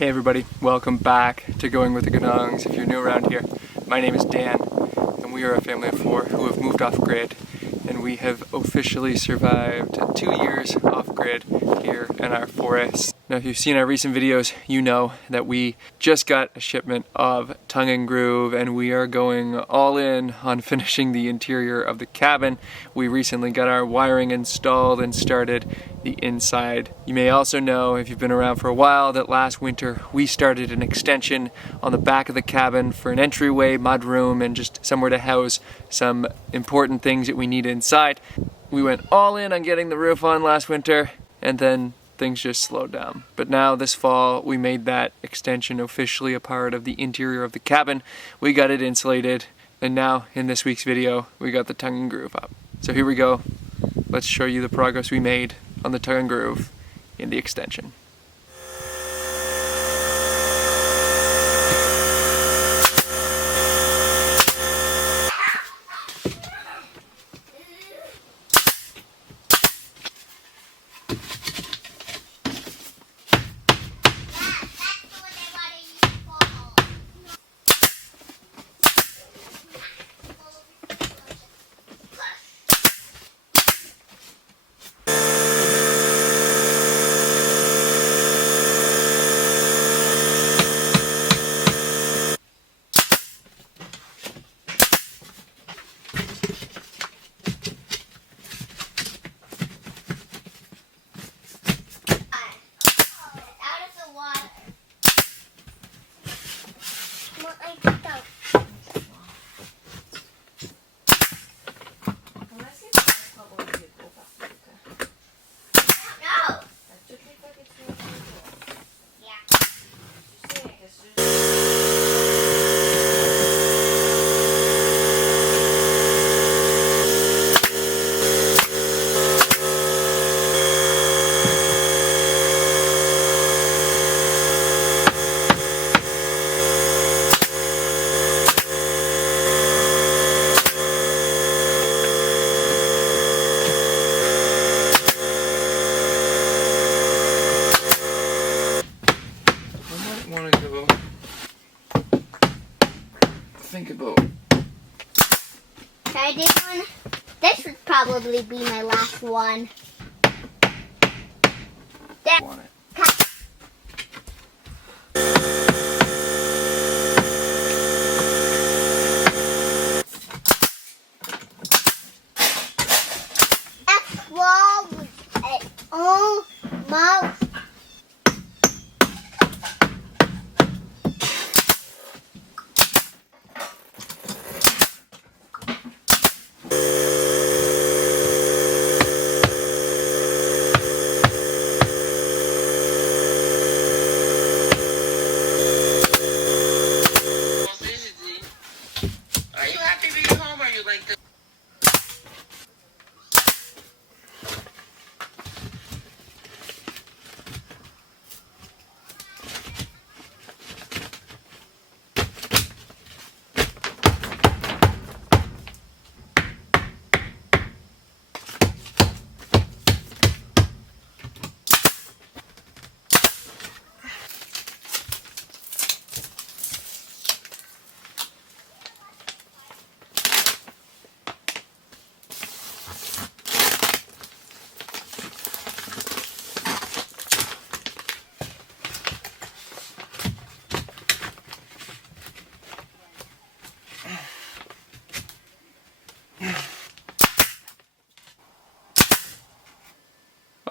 Hey everybody, welcome back to Going With The Ganongs. If you're new around here, my name is Dan, and we are a family of 4 who have moved off-grid, and we have officially survived 2 years off-grid here in our forest. Now if you've seen our recent videos, you know that we just got a shipment of tongue and groove, and we are going all in on finishing the interior of the cabin. We recently got our wiring installed and started the inside. You may also know, if you've been around for a while, that last winter we started an extension on the back of the cabin for an entryway, mudroom, and just somewhere to house some important things that we need inside. We went all in on getting the roof on last winter, and then things just slowed down. But now this fall we made that extension officially a part of the interior of the cabin. We got it insulated, and now in this week's video we got the tongue and groove up. So here we go. Let's show you the progress we made on the tongue and groove in the extension. Think about. Try this one. This would probably be my last one. There. Want it. That wall was almost.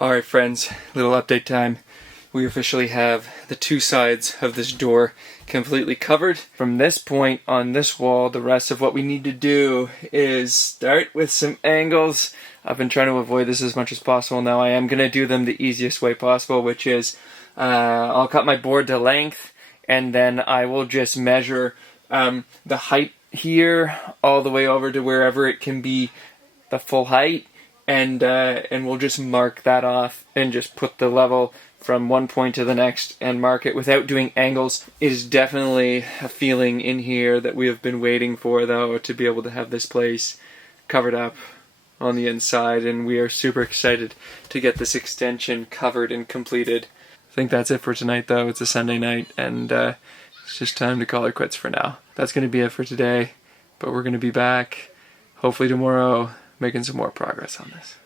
Alright friends, little update time. We officially have the 2 sides of this door completely covered. From this point on this wall, the rest of what we need to do is start with some angles. I've been trying to avoid this as much as possible. Now I am going to do them the easiest way possible, which is I'll cut my board to length, and then I will just measure the height here all the way over to wherever it can be the full height. And we'll just mark that off and just put the level from one point to the next and mark it without doing angles. It is definitely a feeling in here that we have been waiting for, though, to be able to have this place covered up on the inside, and we are super excited to get this extension covered and completed. I think that's it for tonight, though. It's a Sunday night, and it's just time to call it quits for now. That's going to be it for today, but we're going to be back hopefully tomorrow making some more progress on this.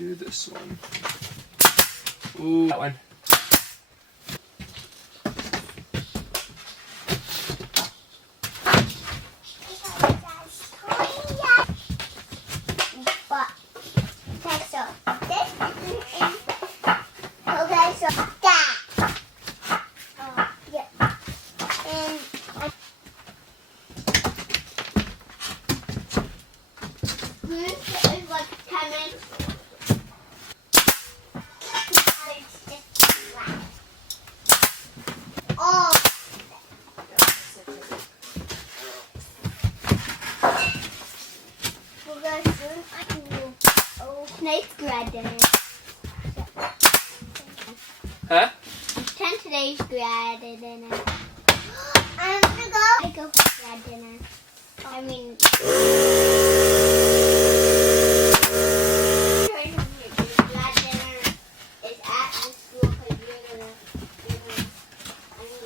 do this one. Ooh, that one. Tonight's grad dinner. Huh? 10 today's grad dinner. I'm gonna go. I go for grad dinner. I mean. Grad dinner is at the school because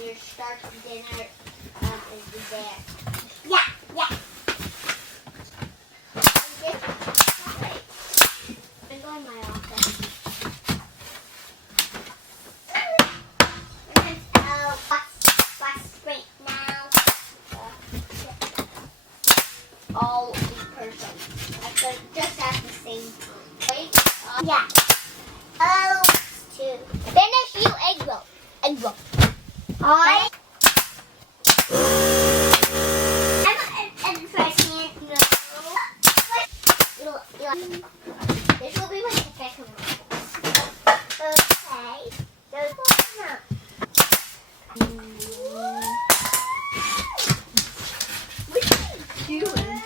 your start dinner is there. Yeah, yeah. I'm going to my office. Bus right now. All in person. Just at the same time. Right? Yeah. Oh, two. Finish you egg roll. Egg roll. Alright. I'm a freshman. This will be my second one. Okay. What are you doing?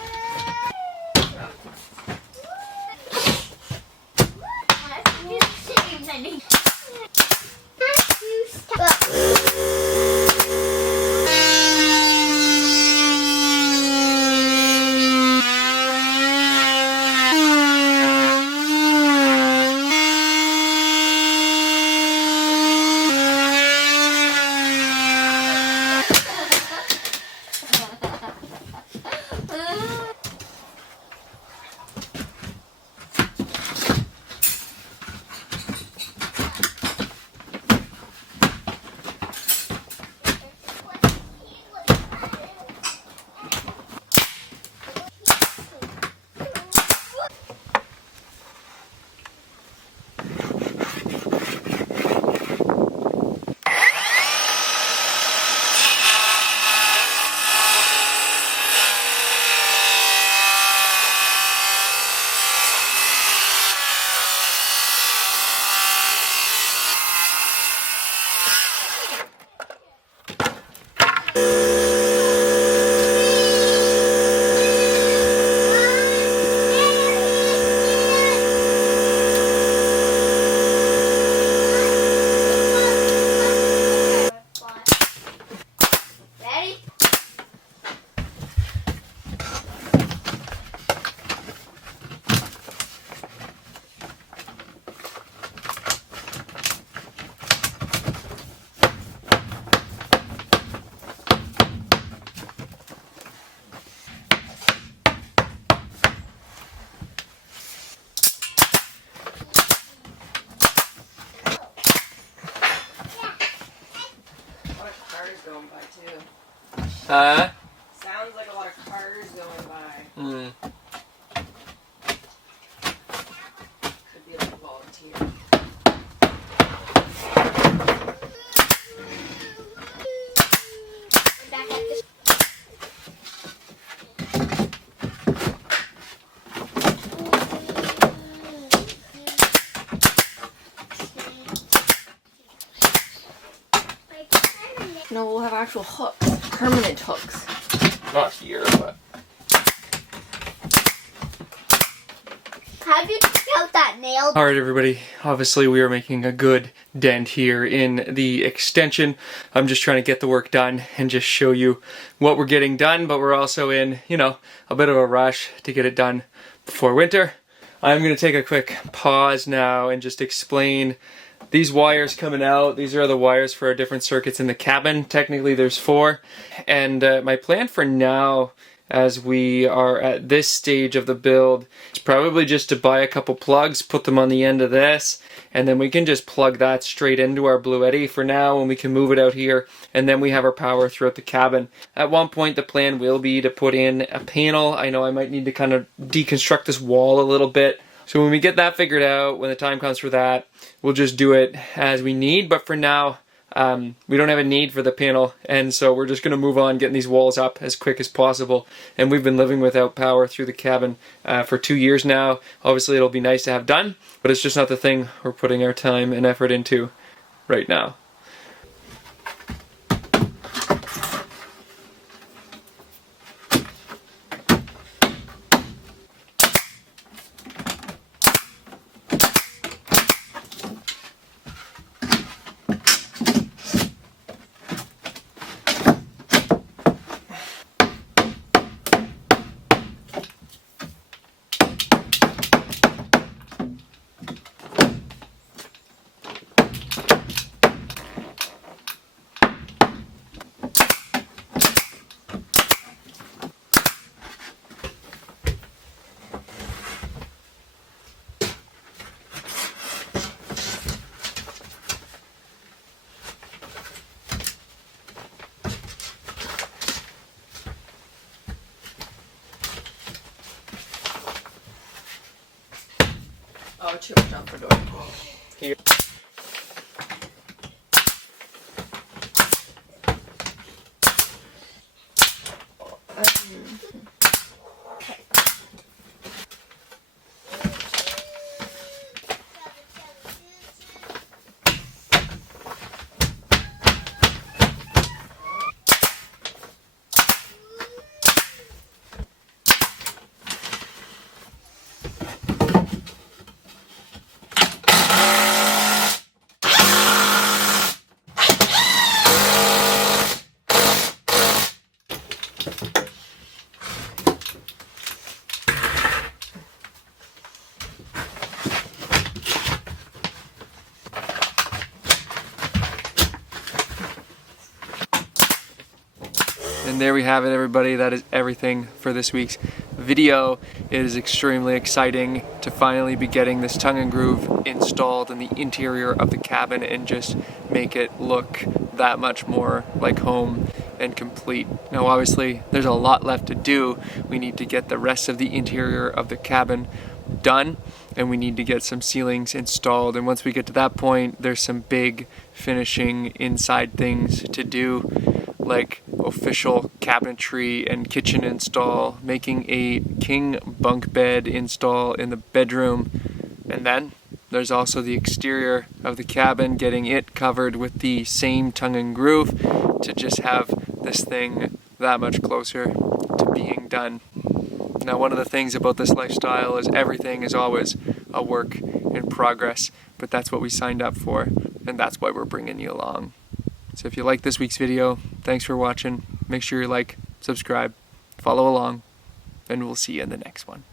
Going by too. Huh? Sounds like a lot of cars going by. Hmm. Could be like a volunteer. No, we'll have actual hooks. Permanent hooks. Not here, but. How do you take out that nail? Alright everybody, obviously we are making a good dent here in the extension. I'm just trying to get the work done and just show you what we're getting done, but we're also in, you know, a bit of a rush to get it done before winter. I'm going to take a quick pause now and just explain these wires coming out. These are the wires for our different circuits in the cabin. Technically there's 4. And my plan for now, as we are at this stage of the build. It's probably just to buy a couple plugs, put them on the end of this, and then we can just plug that straight into our Bluetti for now, and we can move it out here, and then we have our power throughout the cabin. At one point the plan will be to put in a panel. I know I might need to kind of deconstruct this wall a little bit. So when we get that figured out, when the time comes for that, we'll just do it as we need. But for now, we don't have a need for the panel, and so we're just going to move on getting these walls up as quick as possible. And we've been living without power through the cabin for 2 years now. Obviously it'll be nice to have done, but it's just not the thing we're putting our time and effort into right now. Oh, it's your jumper door. Here. And there we have it, everybody. That is everything for this week's video. It is extremely exciting to finally be getting this tongue and groove installed in the interior of the cabin and just make it look that much more like home and complete. Now obviously there's a lot left to do. We need to get the rest of the interior of the cabin done, and we need to get some ceilings installed, and once we get to that point there's some big finishing inside things to do, like official cabinetry and kitchen install, making a king bunk bed install in the bedroom, and then there's also the exterior of the cabin, getting it covered with the same tongue and groove to just have this thing that much closer to being done. Now, one of the things about this lifestyle is everything is always a work in progress, but that's what we signed up for, and that's why we're bringing you along. So if you like this week's video, thanks for watching. Make sure you like, subscribe, follow along, and we'll see you in the next one.